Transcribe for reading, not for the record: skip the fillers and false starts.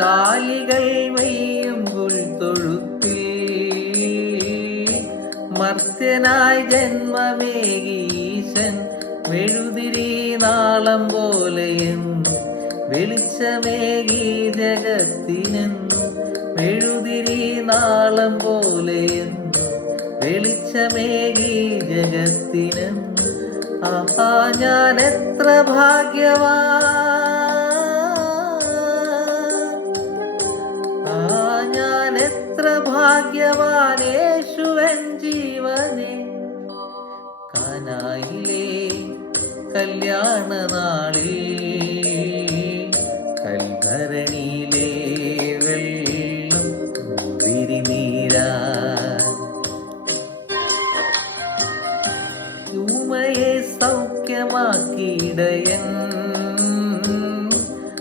കാലികൾ മെയ്യുമ്പോൾ തൊഴുത്തിൽ മർത്യനായി ജന്മമേകീശൻ മെഴുതിരി നാളം പോലെയെന്നും വെളിച്ചമേകി ജഗത്തിനെന്നും മെഴുതിരി നാളം പോലെയെന്നും വെളിച്ചമേകി ജഗത്തിനെന്നും ആഹാ ഞാൻ എത്ര ഭാഗ്യവാൻ, ഞാൻ എത്ര ഭാഗ്യവാൻ യേശുവൻ ജീവനെ. കാനായിലെ കല്യാണ നാളിൽ കൽഭരണി